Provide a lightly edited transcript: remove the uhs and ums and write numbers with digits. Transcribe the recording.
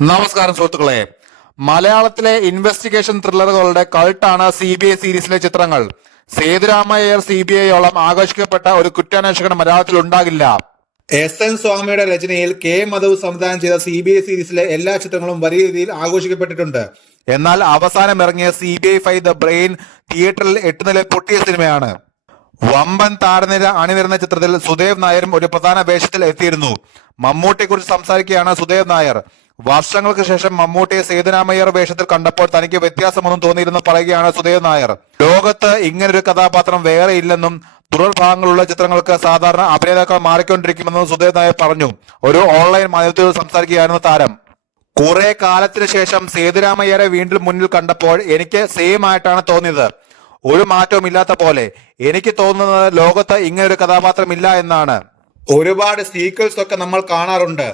നമസ്കാരം സുഹൃത്തുക്കളെ, മലയാളത്തിലെ ഇൻവെസ്റ്റിഗേഷൻ ത്രില്ലറുകളുടെ കൾട്ടാണ് CBI സീരീസിലെ ചിത്രങ്ങൾ. സേതുരാമയ്യർ CBIയോളം ആഘോഷിക്കപ്പെട്ട ഒരു കുറ്റാന്വേഷകൻ മലയാളത്തിൽ ഉണ്ടാകില്ല. SN സ്വാമിയുടെ രചനയിൽ K മധു സംവിധാനം ചെയ്ത CBI സീരീസിലെ എല്ലാ ചിത്രങ്ങളും വലിയ രീതിയിൽ ആഘോഷിക്കപ്പെട്ടിട്ടുണ്ട്. എന്നാൽ അവസാനം ഇറങ്ങിയ CBI 5 ദ ബ്രെയിൻ തിയേറ്ററിൽ 8 നില പൊട്ടിയ സിനിമയാണ്. വമ്പൻ താരനിര അണിനിരുന്ന ചിത്രത്തിൽ സുദേവ് നായരും ഒരു പ്രധാന വേഷത്തിൽ എത്തിയിരുന്നു. മമ്മൂട്ടിയെ കുറിച്ച് സംസാരിക്കുകയാണ് സുദേവ് നായർ. വർഷങ്ങൾക്ക് ശേഷം മമ്മൂട്ടിയെ സേതുരാമയ്യർ വേഷത്തിൽ കണ്ടപ്പോൾ തനിക്ക് വ്യത്യാസമൊന്നും തോന്നിയില്ലെന്ന് പറയുകയാണ് സുദേവ് നായർ. ലോകത്ത് ഇങ്ങനൊരു കഥാപാത്രം വേറെ ഇല്ലെന്നും തുടർ ഭാഗങ്ങളുള്ള ചിത്രങ്ങൾക്ക് സാധാരണ അഭിനേതാക്കൾ മാറിക്കൊണ്ടിരിക്കുമെന്നും സുദേവ് നായർ പറഞ്ഞു. ഒരു ഓൺലൈൻ മാധ്യമത്തോട് സംസാരിക്കുകയായിരുന്നു താരം. കുറെ കാലത്തിന് ശേഷം സേതുരാമയ്യരെ വീണ്ടും മുന്നിൽ കണ്ടപ്പോൾ എനിക്ക് സെയിം ആയിട്ടാണ് തോന്നിയത്. ഒരു മാറ്റവും ഇല്ലാത്ത പോലെ. എനിക്ക് തോന്നുന്നത് ലോകത്ത് ഇങ്ങനൊരു കഥാപാത്രം ഇല്ല എന്നാണ്. ഒരുപാട് സീക്വൽസ് ഒക്കെ നമ്മൾ കാണാറുണ്ട്.